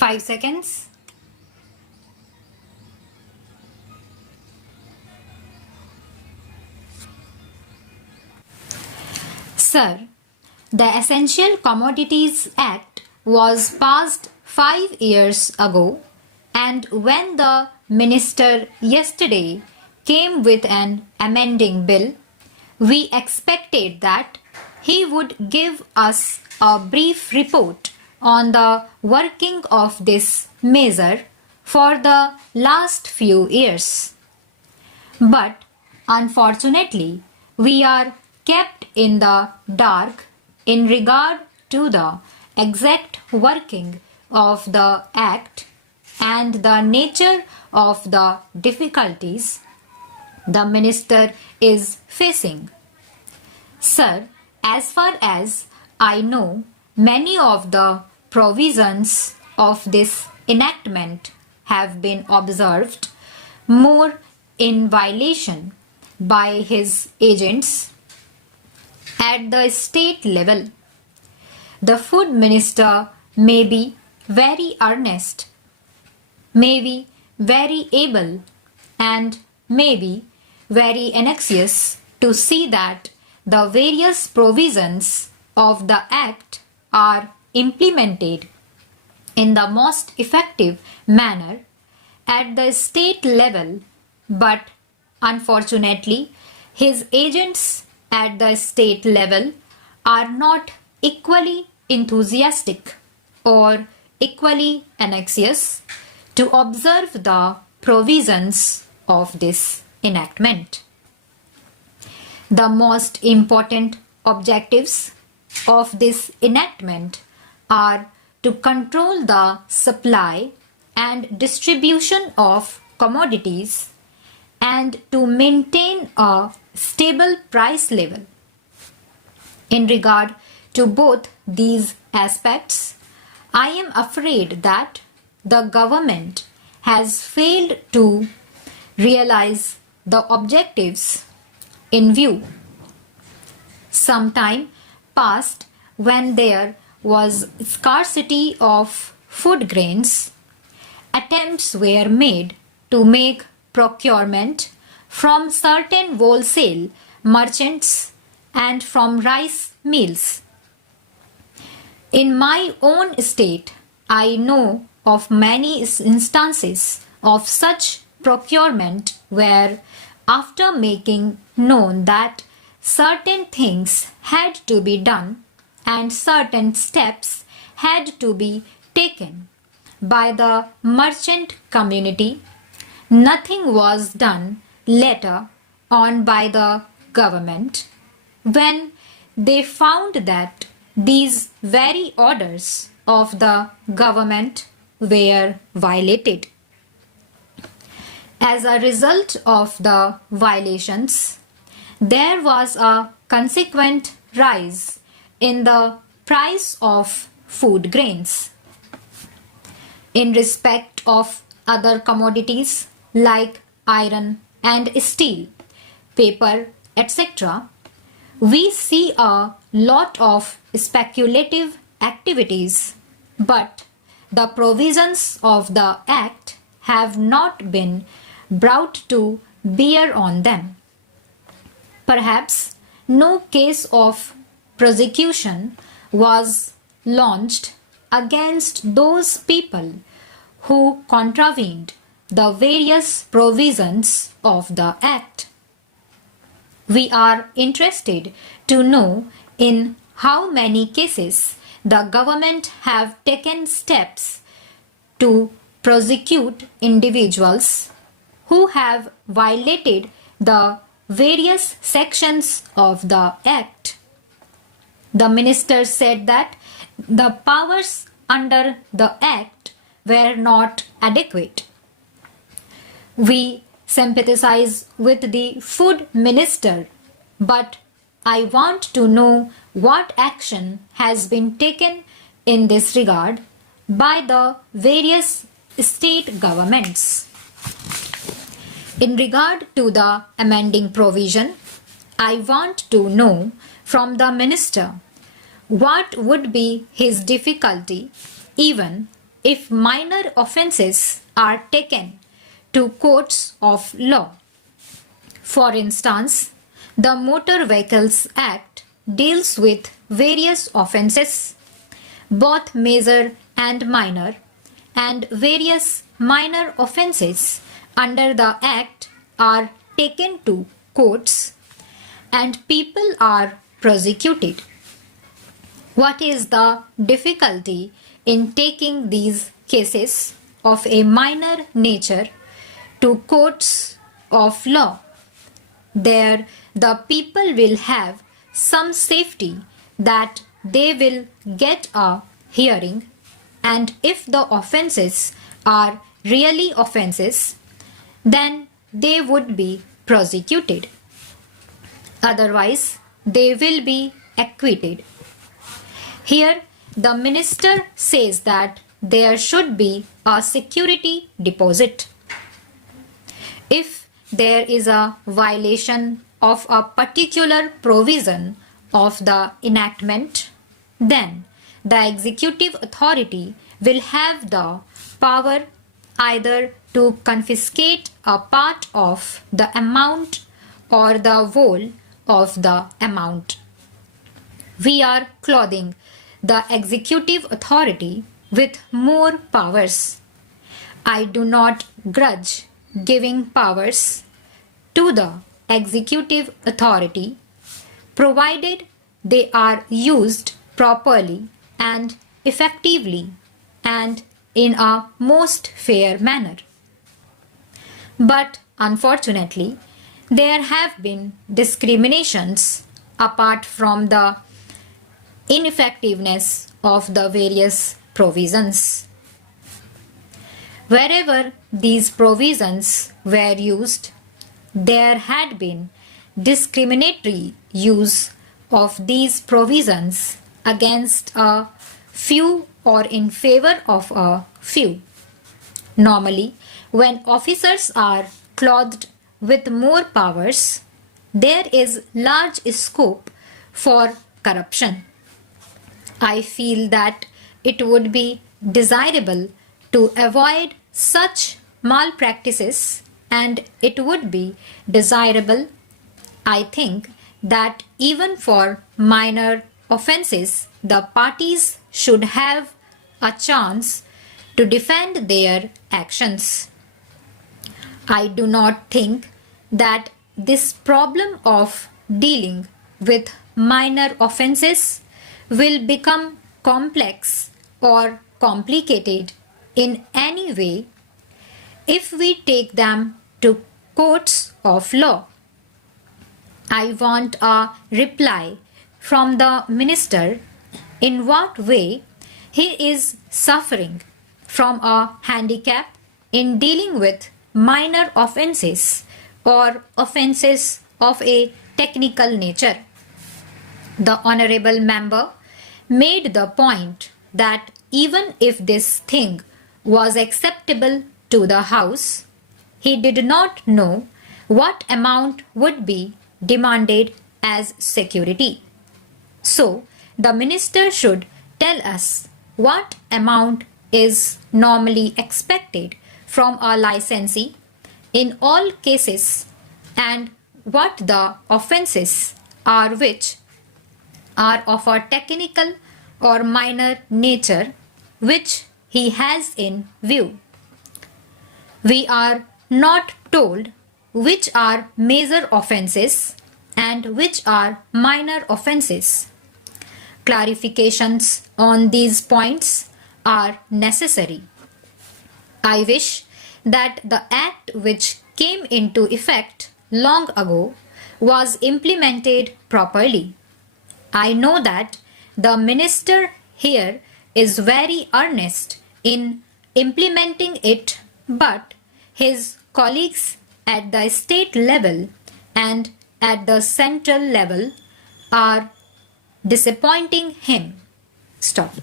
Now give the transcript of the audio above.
5 seconds. Sir, the Essential Commodities Act was passed 5 years ago, and when the minister yesterday came with an amending bill, we expected that he would give us a brief report on the working of this measure for the last few years. But unfortunately, we are kept in the dark in regard to the exact working of the Act and the nature of the difficulties the minister is facing. Sir, as far as I know, many of the provisions of this enactment have been observed more in violation by his agents at the state level. The food minister may be very earnest, may be very able, and may be very anxious to see that the various provisions of the Act are implemented in the most effective manner at the state level, but unfortunately, his agents at the state level are not equally enthusiastic or equally anxious to observe the provisions of this enactment. The most important objectives of this enactment are to control the supply and distribution of commodities and to maintain a stable price level. In regard to both these aspects, I am afraid that the government has failed to realize the objectives in view. Some time past, when there was scarcity of food grains, attempts were made to make procurement from certain wholesale merchants and from rice mills. In my own state, I know of many instances of such procurement where, after making known that certain things had to be done and certain steps had to be taken by the merchant community, nothing was done later on by the government when they found that these very orders of the government were violated. As a result of the violations, there was a consequent rise in the price of food grains. In respect of other commodities like iron and steel, paper, etc., we see a lot of speculative activities, but the provisions of the Act have not been brought to bear on them. Perhaps no case of prosecution was launched against those people who contravened the various provisions of the Act. We are interested to know in how many cases the government have taken steps to prosecute individuals who have violated the various sections of the Act. The minister said that the powers under the Act were not adequate. We sympathize with the food minister, but I want to know what action has been taken in this regard by the various state governments. In regard to the amending provision, I want to know from the minister what would be his difficulty even if minor offences are taken to courts of law. For instance, the Motor Vehicles Act deals with various offences, both major and minor, and various minor offences under the Act are taken to courts and people are prosecuted. What is the difficulty in taking these cases of a minor nature to courts of law? There the people will have some safety that they will get a hearing, and if the offences are really offences, then they would be prosecuted. Otherwise, they will be acquitted. Here, the minister says that there should be a security deposit. If there is a violation of a particular provision of the enactment, then the executive authority will have the power either to confiscate a part of the amount or the whole of the amount. We are clothing the executive authority with more powers. I do not grudge giving powers to the executive authority, provided they are used properly and effectively and in a most fair manner. But unfortunately, there have been discriminations apart from the ineffectiveness of the various provisions. Wherever these provisions were used, there had been discriminatory use of these provisions against a few or in favor of a few. Normally, when officers are clothed with more powers, there is large scope for corruption. I feel that it would be desirable to avoid such malpractices, and it would be desirable, I think, that even for minor offences, the parties should have a chance to defend their actions. I do not think that this problem of dealing with minor offences will become complex or complicated in any way if we take them to courts of law. I want a reply from the minister in what way he is suffering from a handicap in dealing with minor offences or offences of a technical nature. The honorable member made the point that even if this thing was acceptable to the House, he did not know what amount would be demanded as security. So, the minister should tell us what amount is normally expected from a licensee in all cases and what the offences are which are of a technical or minor nature which he has in view. We are not told which are major offences and which are minor offences. Clarifications on these points are necessary. I wish that the act which came into effect long ago was implemented properly. I know that the minister here is very earnest in implementing it, but his colleagues at the state level and at the central level are disappointing him. Stop.